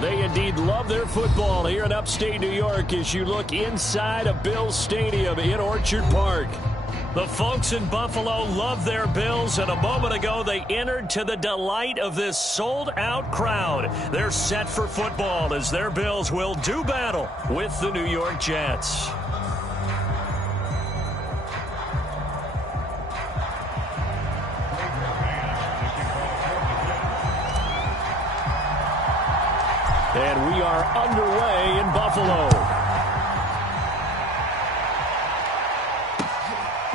They indeed love their football here in upstate New York as you look inside of Bills Stadium in Orchard Park. The folks in Buffalo love their Bills, and a moment ago they entered to the delight of this sold-out crowd. They're set for football as their Bills will do battle with the New York Jets. And we are underway in Buffalo.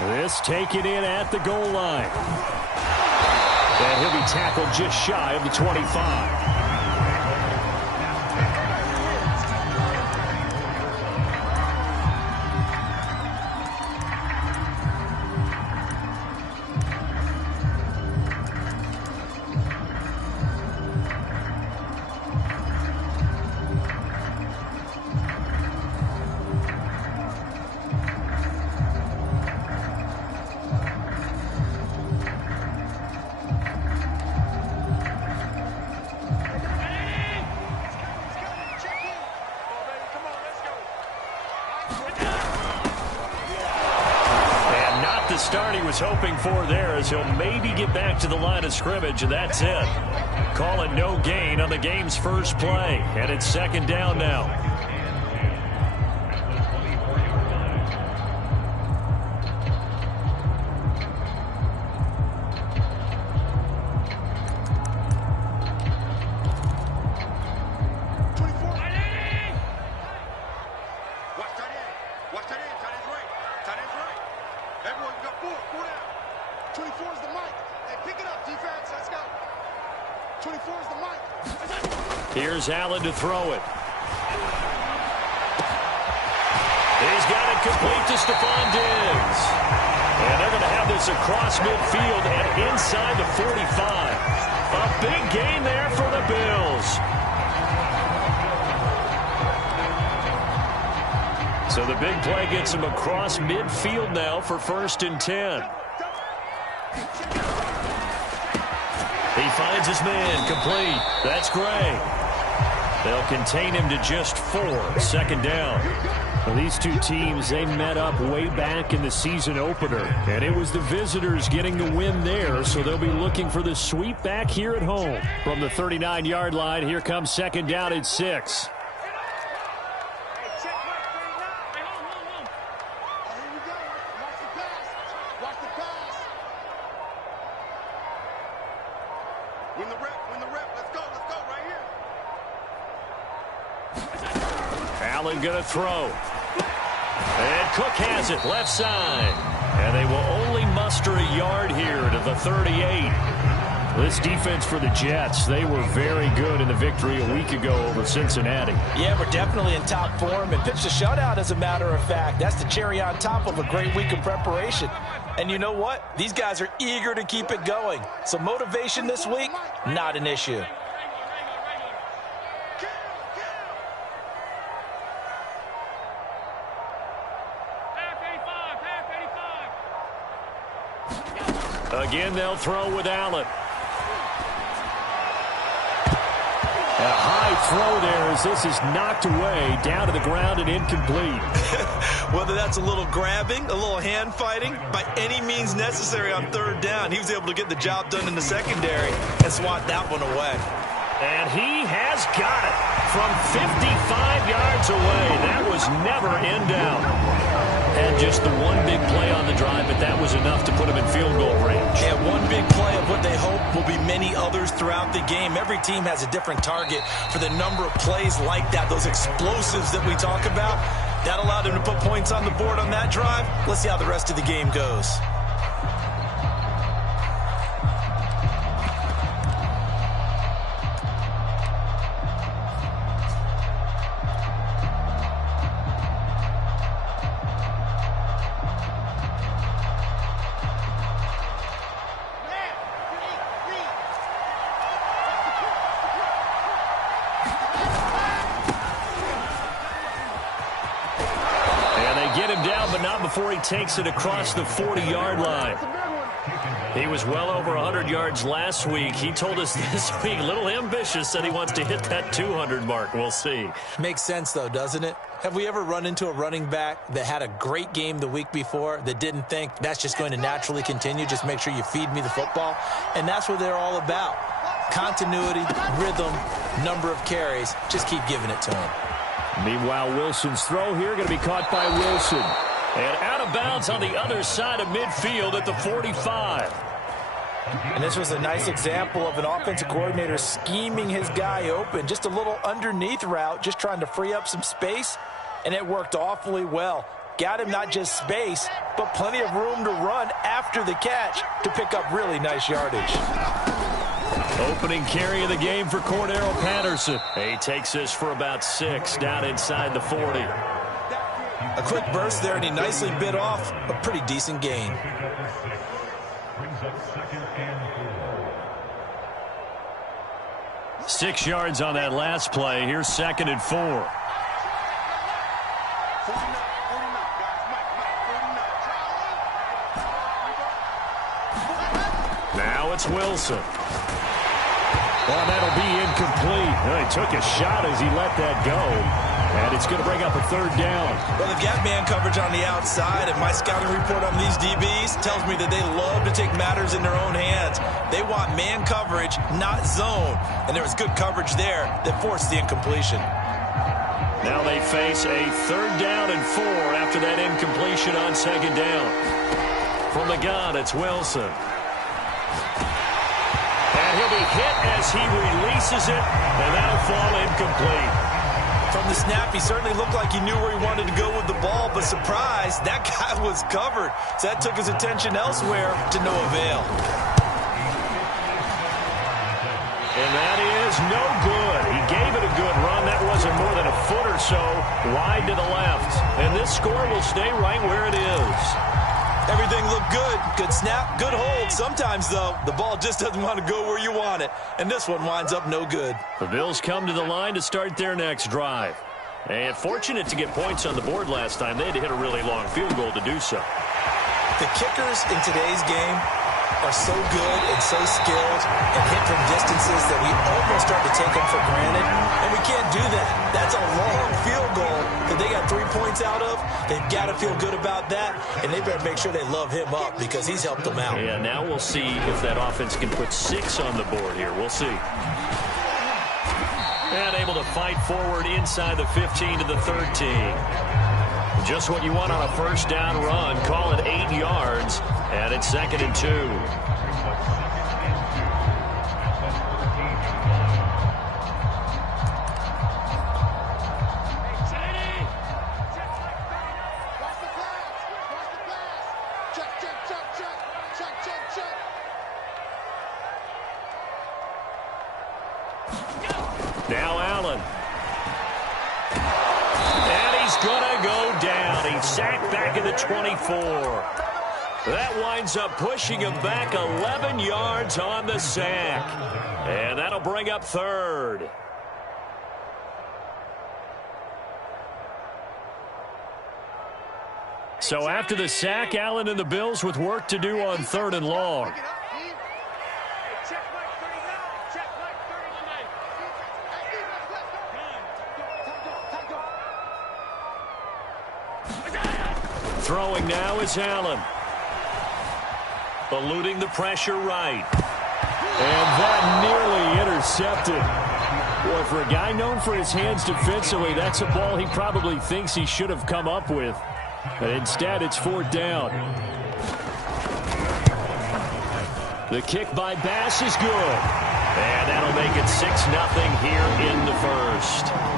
This taken in at the goal line. And he'll be tackled just shy of the 25. Start he was hoping for there as he'll maybe get back to the line of scrimmage, and that's it. Call it no gain on the game's first play, and it's second down now. Here's Allen to throw it. He's got it complete to Stephon Diggs. And they're going to have this across midfield and inside the 45. A big gain there for the Bills. So the big play gets him across midfield now for 1st and 10. He finds his man complete. That's Gray. They'll contain him to just 4. 2nd down. Well, these two teams, they met up way back in the season opener, and it was the visitors getting the win there, so they'll be looking for the sweep back here at home. From the 39-yard line, here comes 2nd down at 6. Allen going to throw. And Cook has it left side. And they will only muster a yard here to the 38. This defense for the Jets, they were very good in the victory a week ago over Cincinnati. Yeah, we're definitely in top form and pitched a shutout, as a matter of fact. That's the cherry on top of a great week of preparation. And you know what? These guys are eager to keep it going. So motivation this week, not an issue. Again, they'll throw with Allen. A high throw there as this is knocked away, down to the ground and incomplete. Whether that's a little grabbing, a little hand fighting, by any means necessary on 3rd down, he was able to get the job done in the secondary and swat that one away. And he has got it from 55 yards away. That was never in doubt. Had just the one big play on the drive, but that was enough to put him in field goal range. Yeah, one big play of what they hope will be many others throughout the game. Every team has a different target for the number of plays like that, those explosives that we talk about. That allowed him to put points on the board on that drive. Let's see how the rest of the game goes. Get him down, but not before he takes it across the 40-yard line. He was well over 100 yards last week. He told us this week, a little ambitious, said he wants to hit that 200 mark. We'll see. Makes sense, though, doesn't it? Have we ever run into a running back that had a great game the week before that didn't think that's just going to naturally continue? Just make sure you feed me the football. And that's what they're all about. Continuity, rhythm, number of carries. Just keep giving it to him. Meanwhile, Wilson's throw here going to be caught by Wilson. And out of bounds on the other side of midfield at the 45. And this was a nice example of an offensive coordinator scheming his guy open. Just a little underneath route, just trying to free up some space, and it worked awfully well. Got him not just space, but plenty of room to run after the catch to pick up really nice yardage. Opening carry of the game for Cordero Patterson. He takes this for about 6 down inside the 40. A quick burst there, and he nicely bit off a pretty decent gain. 6 yards on that last play. Here's 2nd and 4. Now it's Wilson. Well, that'll be incomplete. Well, he took a shot as he let that go. And it's going to bring up a 3rd down. Well, they've got man coverage on the outside, and my scouting report on these DBs tells me that they love to take matters in their own hands. They want man coverage, not zone. And there was good coverage there that forced the incompletion. Now they face a 3rd down and 4 after that incompletion on 2nd down. From the gun, it's Wilson. And he'll be hit as he releases it, and that'll fall incomplete. From the snap, he certainly looked like he knew where he wanted to go with the ball, but surprise, that guy was covered. So that took his attention elsewhere to no avail. And that is no good. He gave it a good run. That wasn't more than a foot or so wide to the left. And this score will stay right where it is. Everything looked good. Good snap, good hold. Sometimes, though, the ball just doesn't want to go where you want it. And this one winds up no good. The Bills come to the line to start their next drive. And fortunate to get points on the board last time. They had to hit a really long field goal to do so. The kickers in today's game are so good and so skilled and hit from distances that we almost start to take them for granted. And we can't do that. That's a long field goal that they got 3 points out of. They've got to feel good about that, and they better make sure they love him up because he's helped them out. Yeah, now we'll see if that offense can put 6 on the board here. We'll see. And able to fight forward inside the 15 to the 13. Just what you want on a 1st down run. Call it 8 yards, and it's 2nd and 2. Now Allen. And he's going to go down. He's sacked back at the 24. That winds up pushing him back 11 yards on the sack. And that'll bring up 3rd. So after the sack, Allen and the Bills with work to do on 3rd and long. Throwing now is Allen. Eluding the pressure right. And that nearly intercepted. Boy, for a guy known for his hands defensively, that's a ball he probably thinks he should have come up with. But instead, it's 4th down. The kick by Bass is good. And that'll make it 6-0 here in the 1st.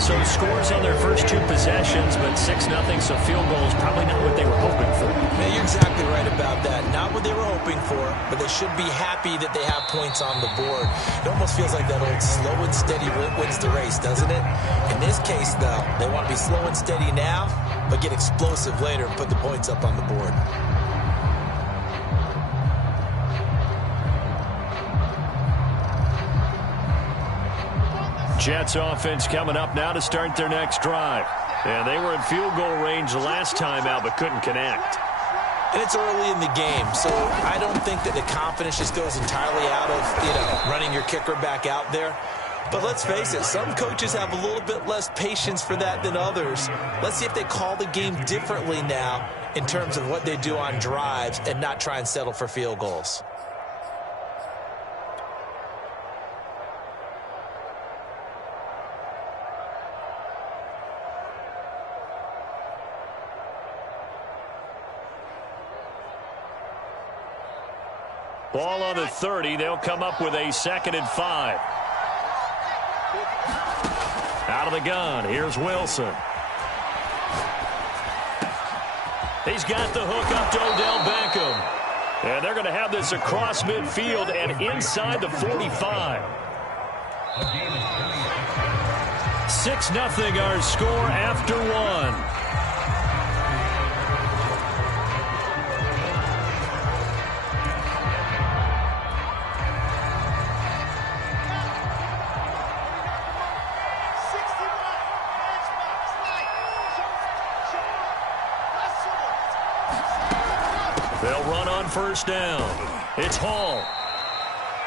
So scores on their first 2 possessions, but 6-0, so field goal is probably not what they were hoping for. Yeah, you're exactly right about that. Not what they were hoping for, but they should be happy that they have points on the board. It almost feels like that old slow and steady wins the race, doesn't it? In this case, though, they want to be slow and steady now, but get explosive later and put the points up on the board. Jets offense coming up now to start their next drive. And they were in field goal range last time out, but couldn't connect. And it's early in the game, so I don't think that the confidence just goes entirely out of, running your kicker back out there. But let's face it, some coaches have a little bit less patience for that than others. Let's see if they call the game differently now in terms of what they do on drives and not try and settle for field goals. Ball on the 30. They'll come up with a 2nd and 5. Out of the gun. Here's Wilson. He's got the hook up to Odell Beckham. And they're going to have this across midfield and inside the 45. 6-0 our score after one. They'll run on first down. It's Hall.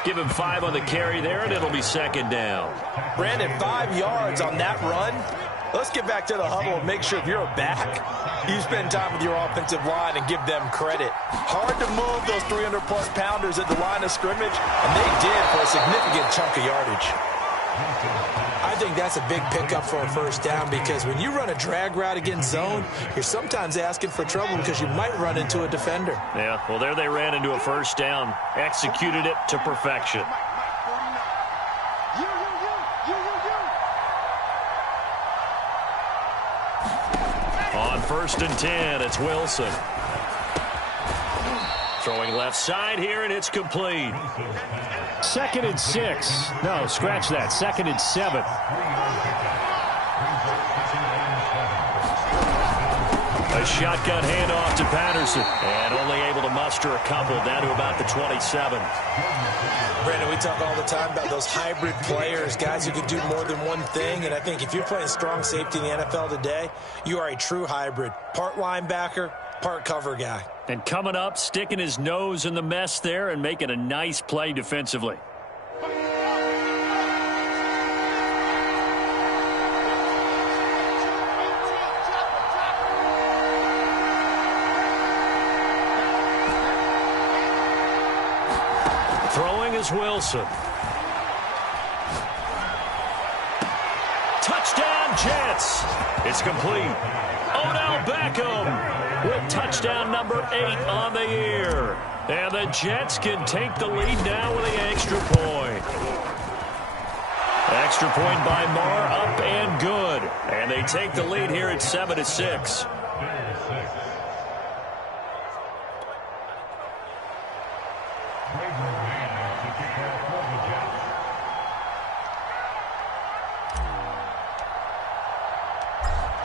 Give him 5 on the carry there, and it'll be 2nd down. Brandon, 5 yards on that run. Let's get back to the huddle and make sure if you're a back, you spend time with your offensive line and give them credit. Hard to move those 300-plus pounders at the line of scrimmage, and they did for a significant chunk of yardage. I think that's a big pickup for a first down because when you run a drag route against zone, you're sometimes asking for trouble because you might run into a defender. Yeah, well, there they ran into a first down, executed it to perfection. On 1st and 10, it's Wilson. Throwing left side here, and it's complete. 2nd and 6. No, scratch that. 2nd and 7. A shotgun handoff to Patterson. And only able to muster a couple down to about the 27. Brandon, we talk all the time about those hybrid players, guys who can do more than one thing. And I think if you're playing strong safety in the NFL today, you are a true hybrid. Part linebacker, part cover guy. And coming up, sticking his nose in the mess there and making a nice play defensively. Throwing is Wilson. Touchdown, Jets. It's complete. Odell Beckham with touchdown number 8 on the year. And the Jets can take the lead now with the extra point. Extra point by Marr, up and good. And they take the lead here at 7-6.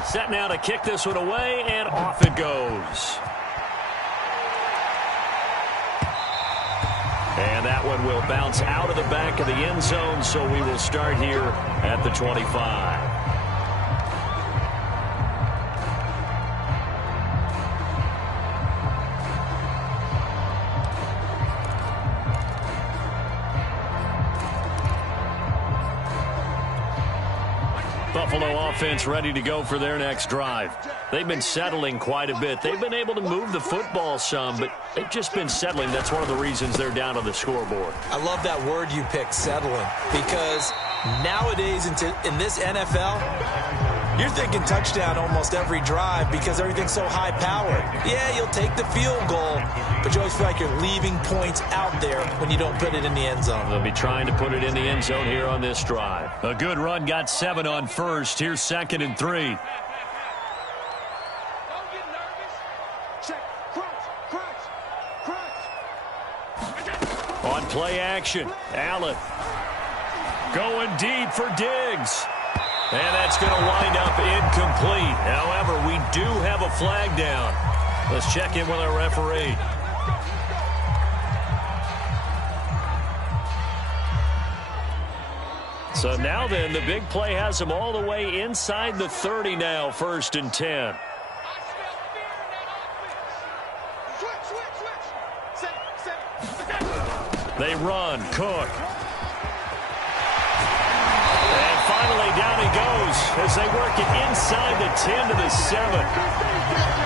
Set now to kick this one away, and off it goes. And that one will bounce out of the back of the end zone, so we will start here at the 25. Buffalo offense ready to go for their next drive. They've been settling quite a bit. They've been able to move the football some, but they've just been settling. That's one of the reasons they're down on the scoreboard. I love that word you picked, settling, because nowadays in this NFL, you're thinking touchdown almost every drive because everything's so high-powered. Yeah, you'll take the field goal, but you always feel like you're leaving points out there when you don't put it in the end zone. They'll be trying to put it in the end zone here on this drive. A good run, got 7 on first. Here's 2nd and 3. On play action, Allen going deep for Diggs. And that's going to wind up incomplete. However, we do have a flag down. Let's check in with our referee. So now then, the big play has them all the way inside the 30 now, 1st and 10. They run. Cook. And finally, down he goes as they work it inside the 10 to the 7.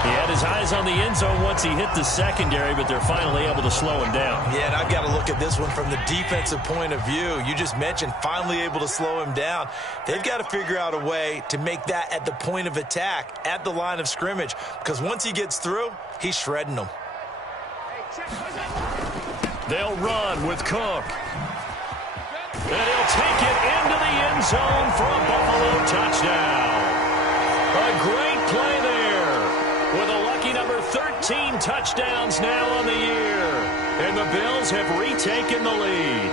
He had his eyes on the end zone once he hit the secondary, but they're finally able to slow him down. Yeah, and I've got to look at this one from the defensive point of view. You just mentioned finally able to slow him down. They've got to figure out a way to make that at the point of attack, at the line of scrimmage, because once he gets through, he's shredding them. They'll run with Cook. And he'll take it into the end zone for a Buffalo touchdown. A great play there with a lucky number 13 touchdowns now on the year. And the Bills have retaken the lead.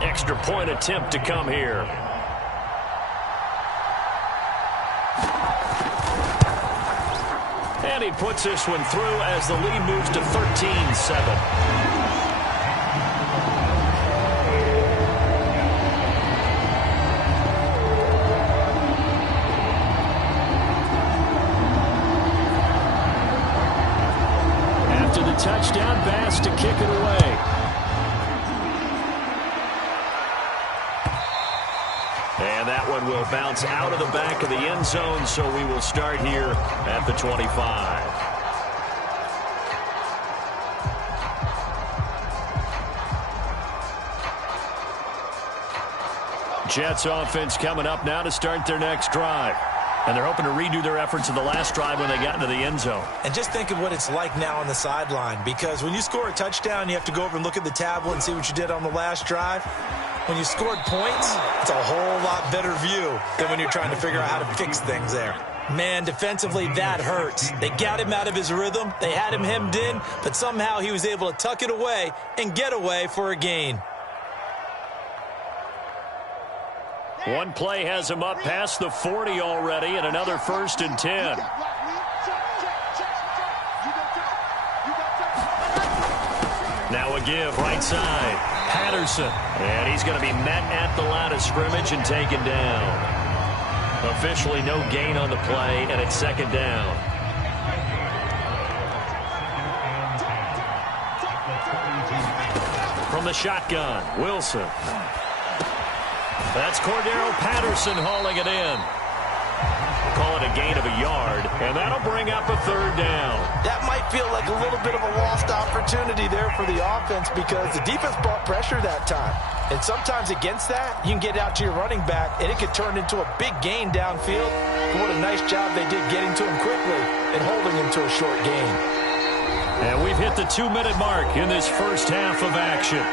Extra point attempt to come here. And he puts this one through as the lead moves to 13-7. After the touchdown, Bass to kick it away. And that one will bounce out of the back of the end zone, so we will start here at the 25. Jets offense coming up now to start their next drive. And they're hoping to redo their efforts in the last drive when they got into the end zone. And just think of what it's like now on the sideline, because when you score a touchdown, you have to go over and look at the tablet and see what you did on the last drive. When you scored points, it's a whole lot better view than when you're trying to figure out how to fix things there. Man, defensively, that hurts. They got him out of his rhythm. They had him hemmed in, but somehow he was able to tuck it away and get away for a gain. One play has him up past the 40 already, and another 1st and 10. Now a give, right side. Patterson. And he's going to be met at the line of scrimmage and taken down. Officially no gain on the play, and it's 2nd down. From the shotgun, Wilson. That's Cordero Patterson hauling it in. Call it a gain of a yard, and that'll bring up a 3rd down. That might feel like a little bit of a lost opportunity there for the offense because the defense brought pressure that time. And sometimes against that, you can get out to your running back, and it could turn into a big gain downfield. But what a nice job they did getting to him quickly and holding him to a short gain. And we've hit the 2-minute mark in this first half of action.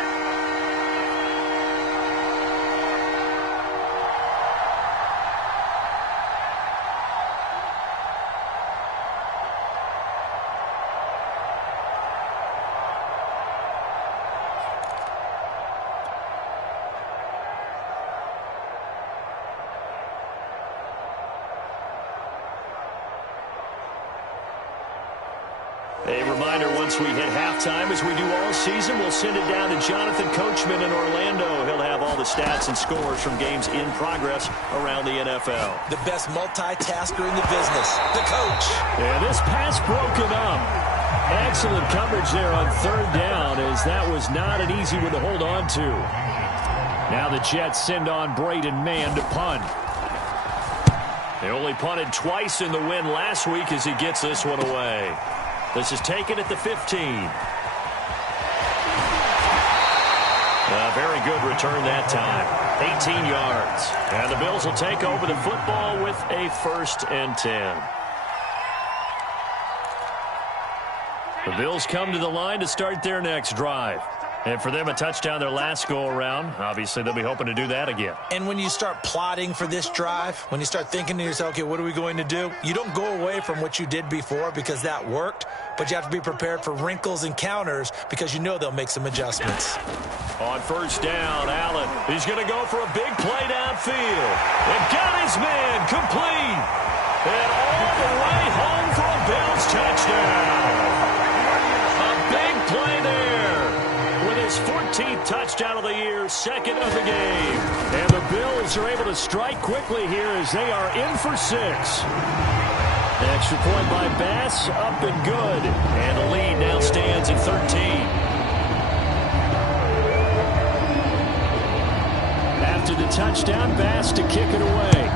A reminder, once we hit halftime, as we do all season, we'll send it down to Jonathan Coachman in Orlando. He'll have all the stats and scores from games in progress around the NFL. The best multitasker in the business, the coach. And this pass broken up. Excellent coverage there on 3rd down, as that was not an easy one to hold on to. Now the Jets send on Braden Mann to punt. They only punted twice in the win last week as he gets this one away. This is taken at the 15. A very good return that time. 18 yards. And the Bills will take over the football with a 1st and 10. The Bills come to the line to start their next drive. And for them, a touchdown their last go-around. Obviously, they'll be hoping to do that again. And when you start plotting for this drive, when you start thinking to yourself, okay, what are we going to do? You don't go away from what you did before because that worked, but you have to be prepared for wrinkles and counters because you know they'll make some adjustments. On 1st down, Allen. He's going to go for a big play downfield. And got his man complete. And all the way home for a Bills touchdown. A big play there. With his 14th touchdown of the year, second of the game. And the Bills are able to strike quickly here as they are in for 6. Extra point by Bass, up and good. And the lead now stands at 13. After the touchdown, Bass to kick it away.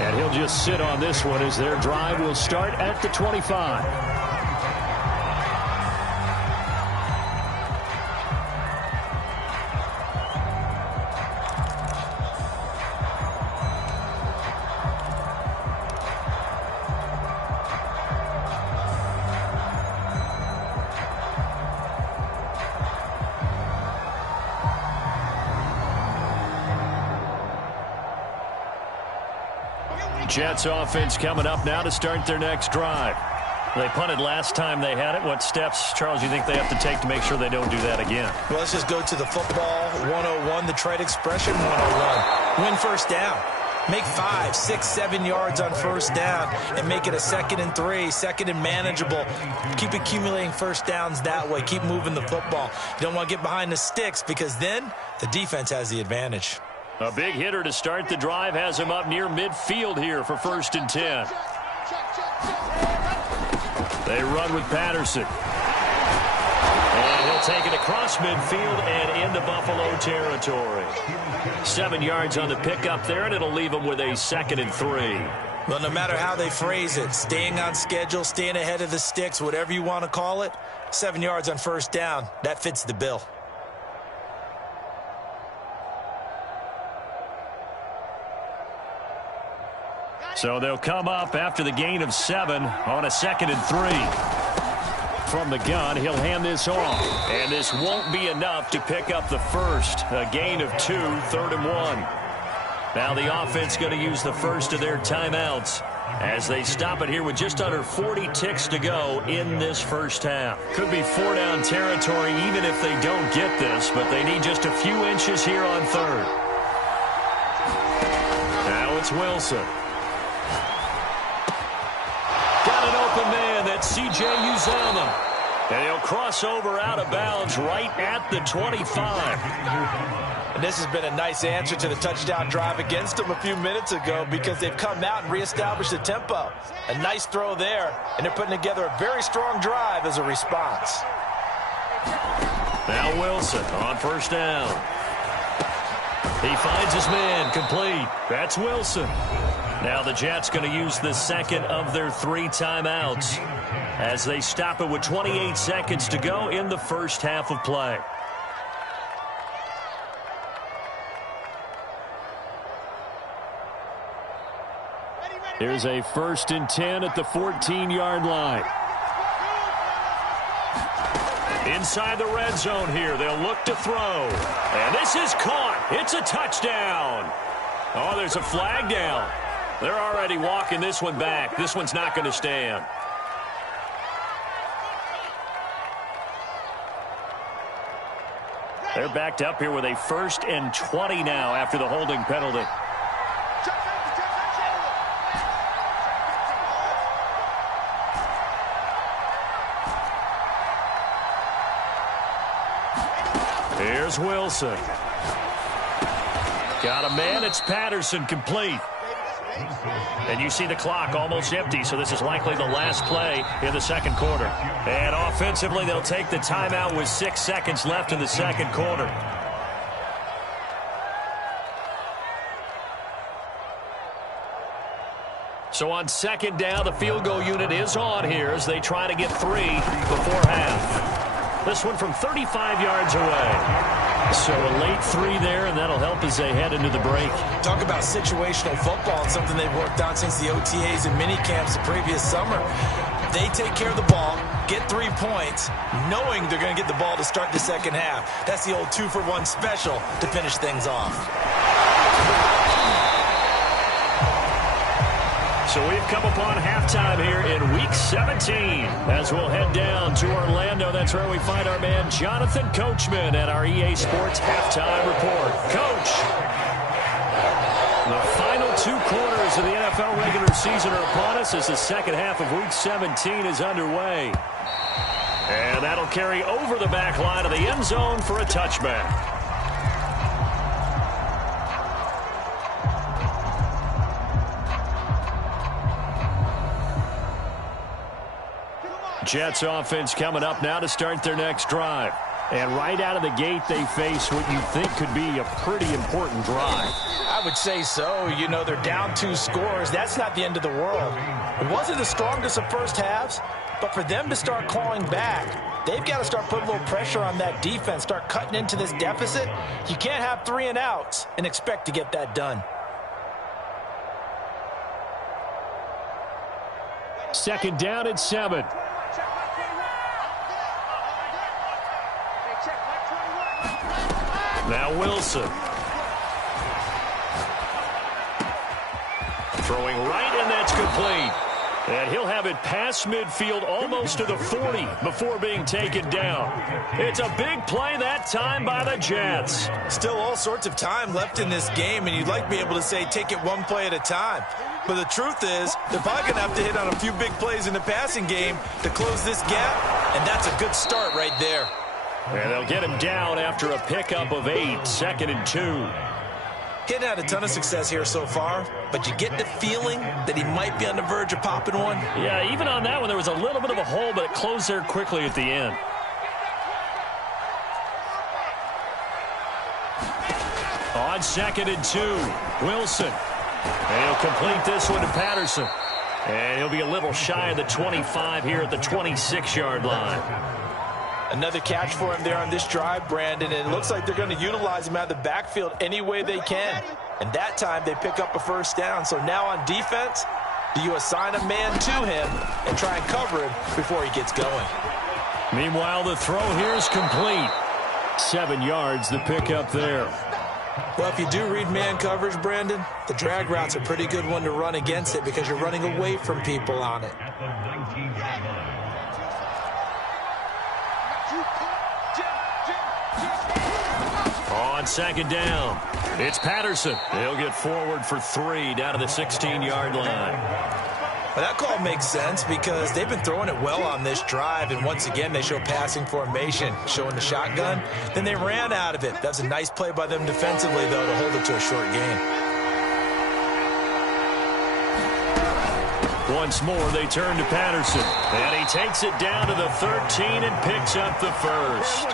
And he'll just sit on this one as their drive will start at the 25. Jets offense coming up now to start their next drive. They punted last time they had it. What steps, Charles, you think they have to take to make sure they don't do that again? Well, let's just go to the football 101, the trade expression 101. Win first down. Make 5, 6, 7 yards on first down and make it a 2nd and 3, second and manageable. Keep accumulating first downs that way. Keep moving the football. You don't want to get behind the sticks because then the defense has the advantage. A big hitter to start the drive has him up near midfield here for 1st and 10. They run with Patterson. And he'll take it across midfield and into Buffalo territory. 7 yards on the pickup there, and it'll leave him with a 2nd and 3. Well, no matter how they phrase it, staying on schedule, staying ahead of the sticks, whatever you want to call it, 7 yards on first down, that fits the bill. So they'll come up after the gain of 7 on a 2nd and 3. From the gun, he'll hand this off. And this won't be enough to pick up the first. A gain of 2, 3rd and 1. Now the offense going to use the first of their timeouts as they stop it here with just under 40 ticks to go in this first half. Could be 4-down territory even if they don't get this, but they need just a few inches here on 3rd. Now it's Wilson. That's C.J. Uzomah. And he'll cross over out of bounds right at the 25. And this has been a nice answer to the touchdown drive against them a few minutes ago because they've come out and reestablished the tempo. A nice throw there, and they're putting together a very strong drive as a response. Now Wilson on first down. He finds his man complete. That's Wilson. Now the Jets going to use the second of their 3 timeouts as they stop it with 28 seconds to go in the first half of play. Here's a 1st and 10 at the 14-yard line. Inside the red zone here, they'll look to throw. And this is caught. It's a touchdown. Oh, there's a flag down. They're already walking this one back. This one's not going to stand. They're backed up here with a 1st and 20 now after the holding penalty. Here's Wilson. Got a man. It's Patterson complete. And you see the clock almost empty, so this is likely the last play in the second quarter. And offensively, they'll take the timeout with 6 seconds left in the second quarter. So on second down, the field goal unit is on here as they try to get 3 before half. This one from 35 yards away. So a late 3 there, and that'll help as they head into the break. Talk about situational football and something they've worked on since the OTAs and mini camps the previous summer. They take care of the ball, get 3 points, knowing they're going to get the ball to start the second half. That's the old 2-for-1 special to finish things off. So we've come upon halftime here in Week 17. As we'll head down to Orlando, that's where we find our man Jonathan Coachman at our EA Sports Halftime Report. Coach. The final 2 quarters of the NFL regular season are upon us as the second half of Week 17 is underway. And that'll carry over the back line of the end zone for a touchback. Jets offense coming up now to start their next drive. And right out of the gate, they face what you think could be a pretty important drive. I would say so. You know, they're down 2 scores. That's not the end of the world. It wasn't the strongest of first halves, but for them to start clawing back, they've got to start putting a little pressure on that defense, start cutting into this deficit. You can't have 3 and outs and expect to get that done. Second down and 7. Now Wilson. Throwing right, and that's complete. And he'll have it past midfield almost to the 40 before being taken down. It's a big play that time by the Jets. Still all sorts of time left in this game, and you'd like to be able to say take it one play at a time. But the truth is, they're probably going to have to hit on a few big plays in the passing game to close this gap, and that's a good start right there. And they'll get him down after a pickup of 8, second and 2. He hadn't had a ton of success here so far, but you get the feeling that he might be on the verge of popping one. Yeah, even on that one, there was a little bit of a hole, but it closed there quickly at the end. On second and 2, Wilson. And he'll complete this one to Patterson. And he'll be a little shy of the 25 here at the 26-yard line. Another catch for him there on this drive, Brandon, and it looks like they're going to utilize him out of the backfield any way they can. And that time they pick up a first down. So now on defense, do you assign a man to him and try and cover him before he gets going? Meanwhile, the throw here is complete. 7 yards, the pickup there. Well, if you do read man coverage, Brandon, the drag route's a pretty good one to run against it because you're running away from people on it. On second down, it's Patterson. He'll get forward for 3 down to the 16-yard line. Well, that call makes sense because they've been throwing it well on this drive, and once again they show passing formation, showing the shotgun. Then they ran out of it. That's a nice play by them defensively, though, to hold it to a short game. Once more, they turn to Patterson. And he takes it down to the 13 and picks up the first.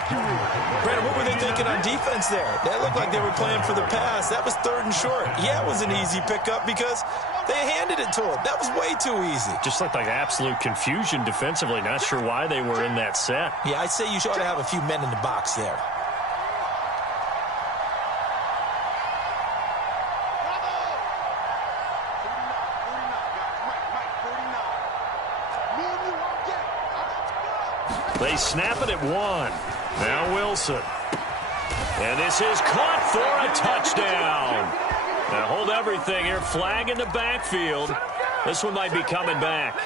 Brandon, what were they thinking on defense there? That looked like they were playing for the pass. That was 3rd and short. Yeah, it was an easy pickup because they handed it to him. That was way too easy. Just looked like absolute confusion defensively. Not sure why they were in that set. Yeah, I'd say you ought to have a few men in the box there. They snap it at 1. Now Wilson. And this is caught for a touchdown. Now hold everything here. Flag in the backfield. This one might be coming back.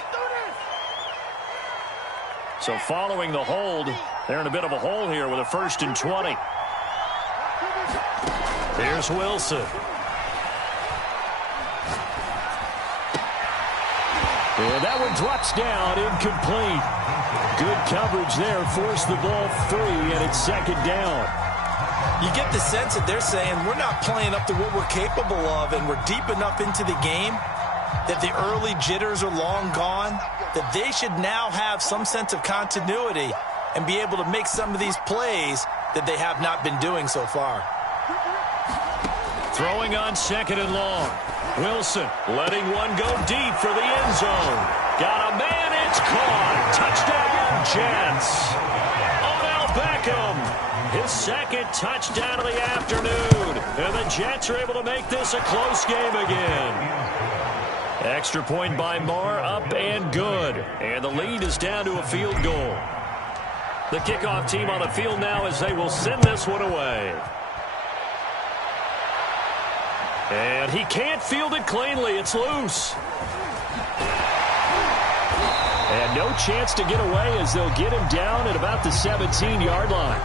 So following the hold, they're in a bit of a hole here with a 1st and 20. Here's Wilson. And that one drops down, incomplete. Good coverage there, forced the ball free, and it's second down. You get the sense that they're saying we're not playing up to what we're capable of, and we're deep enough into the game that the early jitters are long gone, that they should now have some sense of continuity and be able to make some of these plays that they have not been doing so far. Throwing on second and long. Wilson letting one go deep for the end zone. Got a man, it's caught. Touchdown, Jets. Odell Beckham, his 2nd touchdown of the afternoon. And the Jets are able to make this a close game again. Extra point by Marr, up and good. And the lead is down to a field goal. The kickoff team on the field now as they will send this one away. And he can't field it cleanly. It's loose. And no chance to get away as they'll get him down at about the 17-yard line.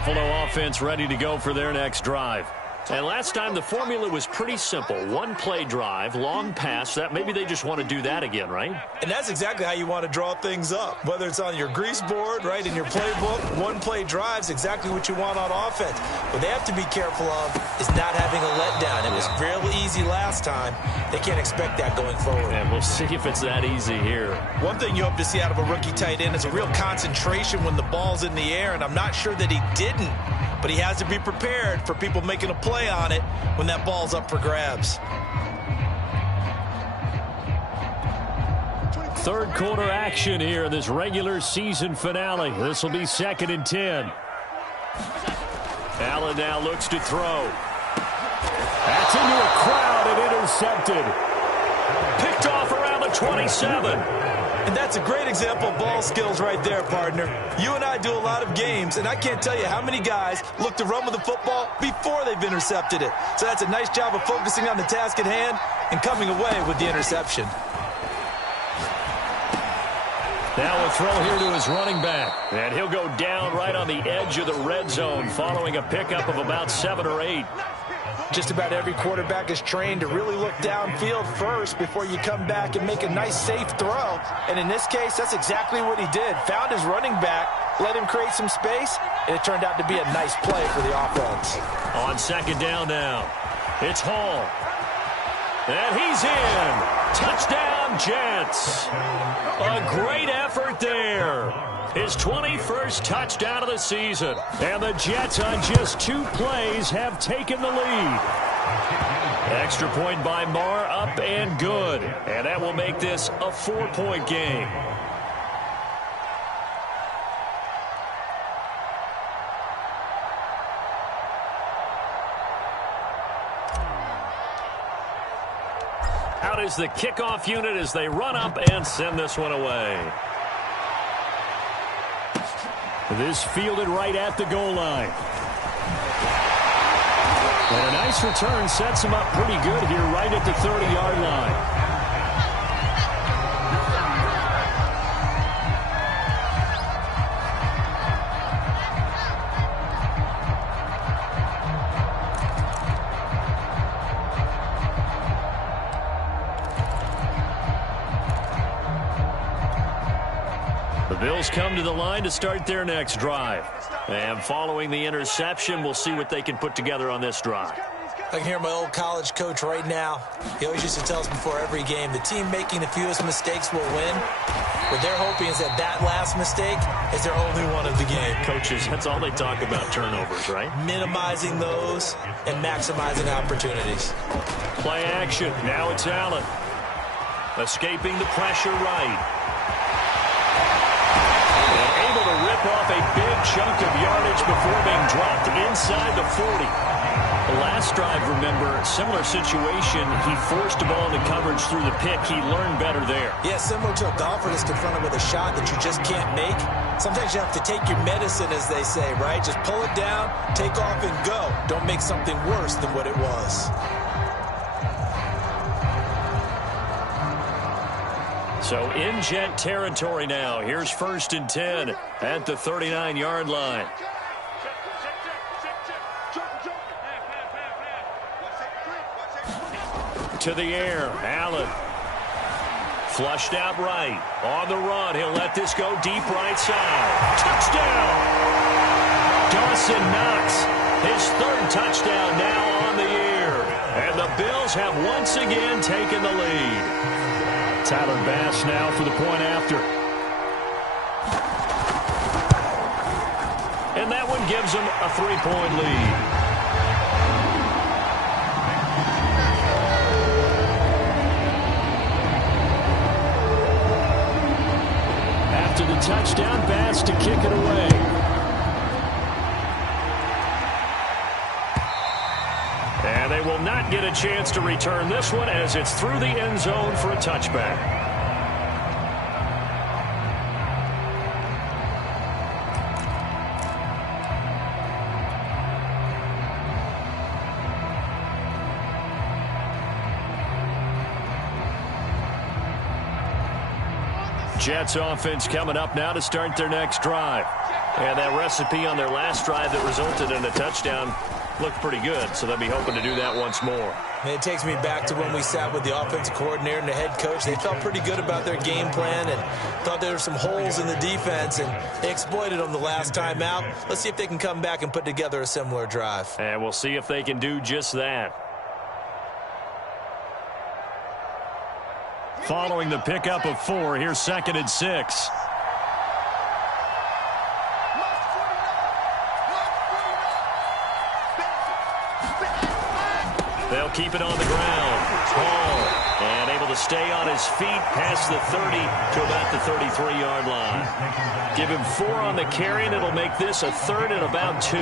Buffalo offense ready to go for their next drive. And last time the formula was pretty simple. One-play drive, long pass. That maybe they just want to do that again, right? And that's exactly how you want to draw things up. Whether it's on your grease board, right, in your playbook, one-play drive's exactly what you want on offense. What they have to be careful of is not having a letdown. It was real easy last time. They can't expect that going forward. And we'll see if it's that easy here. One thing you hope to see out of a rookie tight end is a real concentration when the ball's in the air, and I'm not sure that he didn't. But he has to be prepared for people making a play on it when that ball's up for grabs. Third quarter action here in this regular season finale. This will be 2nd and 10. Allen now looks to throw. That's into a crowd and intercepted. Picked off around the 27. And that's a great example of ball skills right there, partner. You and I do a lot of games, and I can't tell you how many guys look to run with the football before they've intercepted it. So that's a nice job of focusing on the task at hand and coming away with the interception. Now a throw here to his running back. And he'll go down right on the edge of the red zone following a pickup of about 7 or 8. Just about every quarterback is trained to really look downfield first before you come back and make a nice, safe throw. And in this case, that's exactly what he did. Found his running back, let him create some space, and it turned out to be a nice play for the offense. On 2nd down now, it's Hall. And he's in. Touchdown, Jets. A great effort there. His 21st touchdown of the season. And the Jets on just 2 plays have taken the lead. Extra point by Marr, up and good. And that will make this a 4-point game. Out is the kickoff unit as they run up and send this one away. This fielded right at the goal line. And a nice return sets him up pretty good here right at the 30-yard line. Bills come to the line to start their next drive. And following the interception, we'll see what they can put together on this drive. I can hear my old college coach right now. He always used to tell us before every game, the team making the fewest mistakes will win. What they're hoping is that that last mistake is their only one of the game. Coaches, that's all they talk about, turnovers, right? Minimizing those and maximizing opportunities. Play action. Now it's Allen. Escaping the pressure right. Rip off a big chunk of yardage before being dropped inside the 40. The last drive, remember, similar situation. He forced a ball into coverage through the pick. He learned better there. Yeah, similar to a golfer that's confronted with a shot that you just can't make. Sometimes you have to take your medicine, as they say, right? Just pull it down, take off, and go. Don't make something worse than what it was. So in Jet territory now. Here's 1st and 10 at the 39-yard line. To the air, Allen. Flushed out right. On the run, he'll let this go deep right side. Touchdown! Dawson Knox, his 3rd touchdown now on the year. And the Bills have once again taken the lead. Tyler Bass now for the point after. And that one gives them a 3-point lead. After the touchdown, Bass to kick it away. And they will not get a chance to return this one as it's through the end zone for a touchback. Jets offense coming up now to start their next drive. And that recipe on their last drive that resulted in a touchdown looked pretty good, so they'll be hoping to do that once more. And it takes me back to when we sat with the offensive coordinator and the head coach. They felt pretty good about their game plan and thought there were some holes in the defense, and they exploited them the last time out. Let's see if they can come back and put together a similar drive. And we'll see if they can do just that. Following the pickup of 4, here's 2nd and 6. They'll keep it on the ground. Hall, and able to stay on his feet past the 30 to about the 33-yard line. Give him 4 on the carry, and it'll make this a 3rd and about 2.